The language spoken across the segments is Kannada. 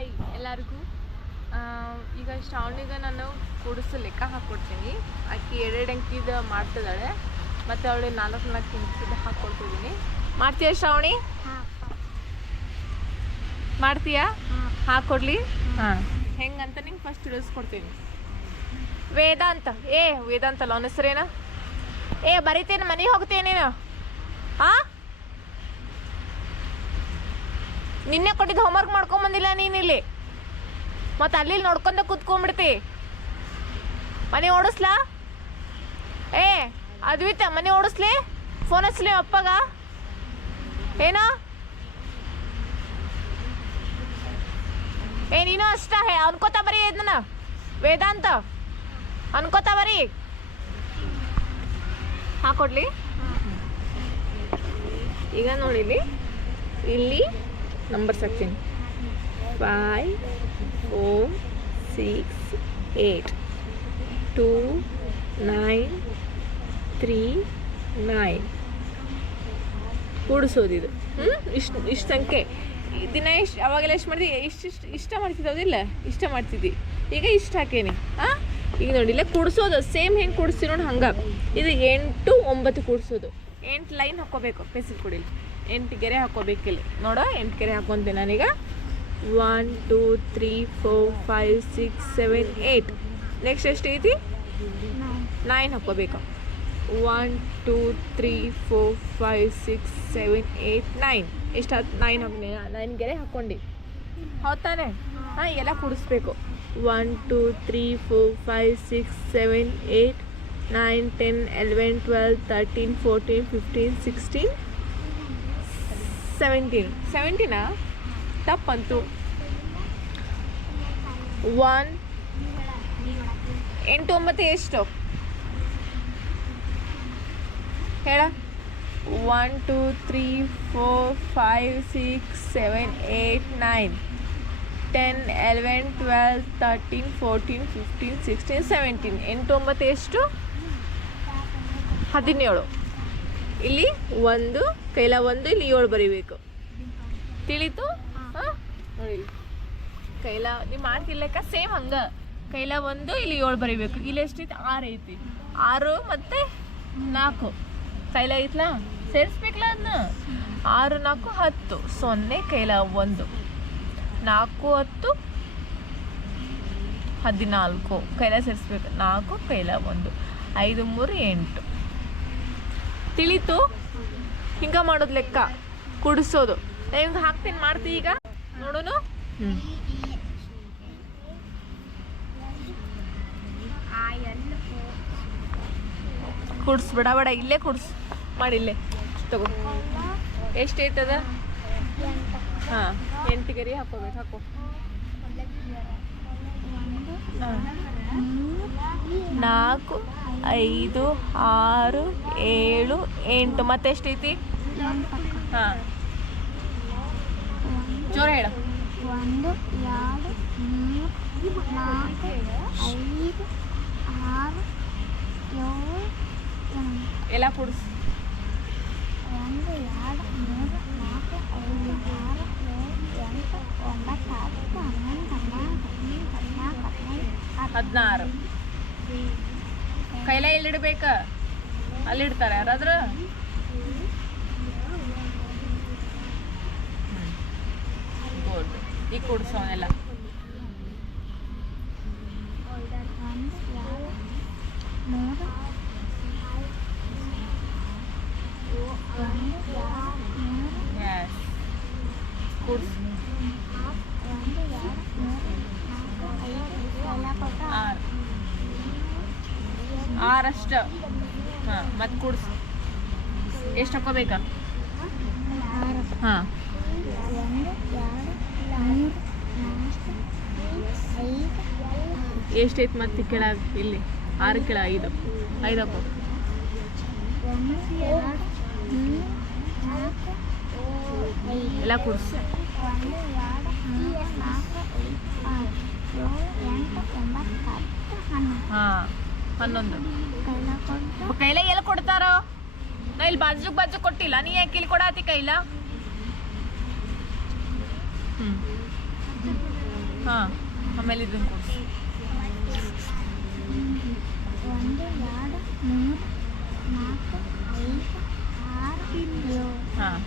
ಹಾಯ್ ಎಲ್ಲರಿಗೂ. ಈಗ ಶ್ರಾವಣಿಗೆ ನಾನು ಕೂಡಿಸು ಲೆಕ್ಕ ಹಾಕ್ಕೊಡ್ತೀನಿ. ಆಕೆ 2 ಅಂಕಿದು ಮಾಡ್ತಿದ್ದಾಳೆ, ಮತ್ತು ಅವಳಿಗೆ 4 ಅಂಕಿದು ಹಾಕ್ಕೊಡ್ತಿದ್ದೀನಿ. ಮಾಡ್ತೀಯಾ ಶ್ರಾವಣಿ? ಮಾಡ್ತೀಯಾ? ಹಾಕ್ಕೊಡ್ಲಿ. ಹಾಂ, ಹೆಂಗಂತ ನಿಂಗೆ ಫಸ್ಟ್ ತಿಳಿಸ್ಕೊಡ್ತೀನಿ. ವೇದಾಂತ. ವೇದಾಂತ ಅಲ್ಲ, ಅವನ ಹೆಸರೇನು? ಬರೀತೇನೆ, ಮನೆಗೆ ಹೋಗ್ತೇನೆ ನೀನು. ಹಾಂ, ನಿನ್ನೆ ಕೊಟ್ಟಿದ್ದು ಹೋಮ್ವರ್ಕ್ ಮಾಡ್ಕೊಂಬಂದಿಲ್ಲ ನೀನು ಇಲ್ಲಿ, ಮತ್ತು ಅಲ್ಲಿ ನೋಡ್ಕೊಂಡ ಕೂತ್ಕೊಂಡ್ಬಿಡ್ತಿ. ಮನೆ ಓಡಿಸ್ಲಾ? ಅದ್ವಿತ, ಮನೆ ಓಡಿಸ್ಲಿ, ಫೋನ್ ಹಚ್ಲಿ ಅಪ್ಪಗ. ಏನೋ ನೀನು ಅಷ್ಟ ಅನ್ಕೋತಾ ಬರೀ ಇದನ್ನ ವೇದಾಂತ ಅನ್ಕೋತಾ ಬರೀ. ಹಾಕೊಡ್ಲಿ. ಈಗ ನೋಡಿಲಿ, ಇಲ್ಲಿ ನಂಬರ್ಸ್ ಹಾಕ್ತೀನಿ. 5 4 6 8 2 9 3 9 ಕೂಡಿಸೋದಿದು. ಇಷ್ಟು ಸಂಖ್ಯೆ ದಿನ ಅವಾಗೆಲ್ಲ ಎಷ್ಟು ಮಾಡ್ತೀವಿ? ಇಷ್ಟ ಮಾಡ್ತಿದ್ದವುದಿಲ್ಲ, ಇಷ್ಟ ಮಾಡ್ತಿದ್ದಿ. ಈಗ ಇಷ್ಟು ಹಾಕೇನಿ. ಈಗ ನೋಡಿಲ್ಲ ಕೂಡಿಸೋದು ಸೇಮ್ ಹೆಂಗೆ ಕೂಡಿಸ್ತೀವಿ ನೋಡಿ ಹಂಗೆ. ಇದು 8 9 ಕೂಡಿಸೋದು. 8 ಲೈನ್ ಹಾಕ್ಕೋಬೇಕು. ಪೆನ್ಸಿಲ್ ಕೊಡಿಲಿ, 8 ಗೆರೆ ಹಾಕ್ಕೋಬೇಕಿಲ್ಲಿ. ನೋಡೋ, 8 ಗೆರೆ ಹಾಕ್ಕೊಂತೀನಿ ನಾನೀಗ. 1 2 3 4 5 6 7 8. ನೆಕ್ಸ್ಟ್ ಎಷ್ಟು ಐತಿ? 9 ಹಾಕ್ಕೋಬೇಕು. 1 2 3 4 5 6 7 8 9. ಎಷ್ಟು? 9 ಹಾಕಿ 9 ಗೆರೆ ಹಾಕ್ಕೊಂಡು. ಹೌದು ತಾನೆ? ಎಲ್ಲ ಕೂಡಿಸ್ಬೇಕು. 1 2 3 4 5 6 7 8 9 10 11 12 13 14 15 16 17. 17 ತಪ್ಪಂತು. 1 8 9 ಎಷ್ಟು ಹೇಳ? 1 2 3 4 5 6 7 8 9 10 11 12 13 14 15 16 17. 8 9 ಎಷ್ಟು? 17. ಇಲ್ಲಿ 1 ಕೈಲ 1, ಇಲ್ಲಿ 7 ಬರೀಬೇಕು. ತಿಳಿತು? ನೋಡಿ, ಕೈಲ ನೀವು ಮಾಡ್ತಿರ್ಲಕ್ಕ ಸೇಮ್ ಹಂಗೆ. ಕೈಲ 1, ಇಲ್ಲಿ 7 ಬರೀಬೇಕು. ಇಲ್ಲಿ ಎಷ್ಟೈತಿ? 6 ಐತಿ. 6 ಮತ್ತು 4 ಕೈಲ ಐತ್ಲಾ, ಸೇರಿಸ್ಬೇಕಲ್ಲ ಅದನ್ನ. 6 4 10. 0 ಕೈಲ 1. 4 10 14 ಕೈಲ ಸೇರಿಸ್ಬೇಕು. 4 ಕೈಲ 1. 5 3 8. ತಿಳಿತು? ಹಿಂಗೆ ಮಾಡೋದು ಲೆಕ್ಕ ಕೂಡಿಸೋದು. ನಿಮ್ಗೆ ಹಾಕ್ತೀನಿ, ಮಾಡ್ತೀವಿ ಈಗ ನೋಡೋನು. ಕೂಡ್ಸು, ಬೇಡ ಬೇಡ, ಇಲ್ಲೇ ಕೂಡ್ಸು ಮಾಡಿ, ಇಲ್ಲೇ ತಗೋ. ಎಷ್ಟು ಐತದ? 8 ಗೆರೆ ಹಾಕೋಬೇಕು. ಹಾಕೋ. 4 5 6 7 8. ಮತ್ತೆಷ್ಟೈತಿ? ಜೋರ ಹೇಳ. 1 2 3 4 5 6 7 ಎಲ್ಲ ಕೂಡಿಸು. 1 2 3 4 5 6 7 8 9 10 11 12 13 14 15 16 ಕೈಲ ಎಲ್ಲಿಡ್ಬೇಕ? ಅಲ್ಲಿಡ್ತಾರೆ ಯಾರಾದ್ರೂ? ಗುಡ್. ಈಗ ಕೂಡಿಸೋನೆಲ್ಲ. 6 ಅಷ್ಟು. ಮತ್ತೆ ಕೂಡಿಸು. ಎಷ್ಟು ಹಾಕೋಬೇಕಾ? ಎಷ್ಟೈತಿ ಮತ್ತೆ ಕೆಳಗ? ಇಲ್ಲಿ 6 ಕೆಳ 5 ಹಾಕೋ. 1 2 3 ಎಲ್ಲ ಕೂಡಿಸು. 1 2 3 4 5 6 7 8 9 10 11. ಕೈಲ ಎಲ್ಲ ಕೊಡ್ತಾರೋ? ನಾ ಇಲ್ಲಿ ಬಾಜು ಕೊಟ್ಟಿಲ್ಲ, ನೀ ಯಾಕೆ ಇಲ್ಲಿ ಕೊಡಾತಿ ಕೈಲ? ಹಾಂ ಆಮೇಲೆ ಇದನ್ನು ಕೂಡಿಸು. 1 2 3 4 5 6 7 ಹಾಂ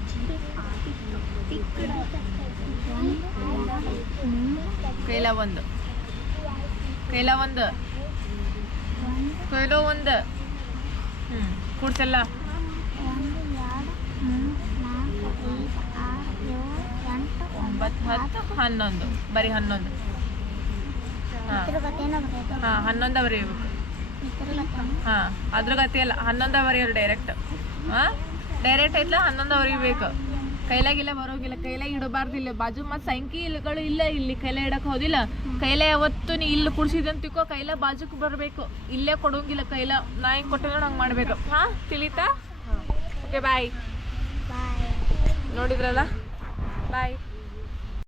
ಕೈಲ ಒಂದು ಕೂಡ್ಸಲ್ಲ. 9 10 11 ಬರೀ 11. ಹಾಂ ಹಾಂ 11 ಬರೀಬೇಕು. ಹಾಂ ಅದ್ರ ಗತಿ ಅಲ್ಲ 11 ಬರೆಯೋರು ಡೈರೆಕ್ಟ್. ಹಾಂ ಡೈರೆಕ್ಟ್ ಐತ್ಲ 11 ಬರೀಬೇಕು. ಕೈಲಾಗಿಲ್ಲ ಬರೋಗಿಲ್ಲ, ಕೈಲಾಗ ಇಡಬಾರ್ದಿಲ್ಲ. ಬಾಜು ಮತ್ತು ಸಂಖ್ಯೆಗಳು ಇಲ್ಲ, ಇಲ್ಲಿ ಕೈಲ ಇಡಕ್ಕೆ ಹೋದಿಲ್ಲ. ಕೈಲ ಯಾವತ್ತು ನೀ ಇಲ್ಲಿ ಕುಡ್ಸಿದಂತಿಕೋ ಕೈಲ ಬಾಜುಕ್ ಬರಬೇಕು, ಇಲ್ಲೇ ಕೊಡೋಂಗಿಲ್ಲ. ಕೈಲ ನಾ ಹಿಂಗೆ ಕೊಟ್ಟಿದ್ರೆ ಹಂಗೆ ಮಾಡಬೇಕು. ಹಾಂ ತಿಳಿತಾ? Okay bye. ನೋಡಿದ್ರಲ್ಲ, ಬಾಯ್.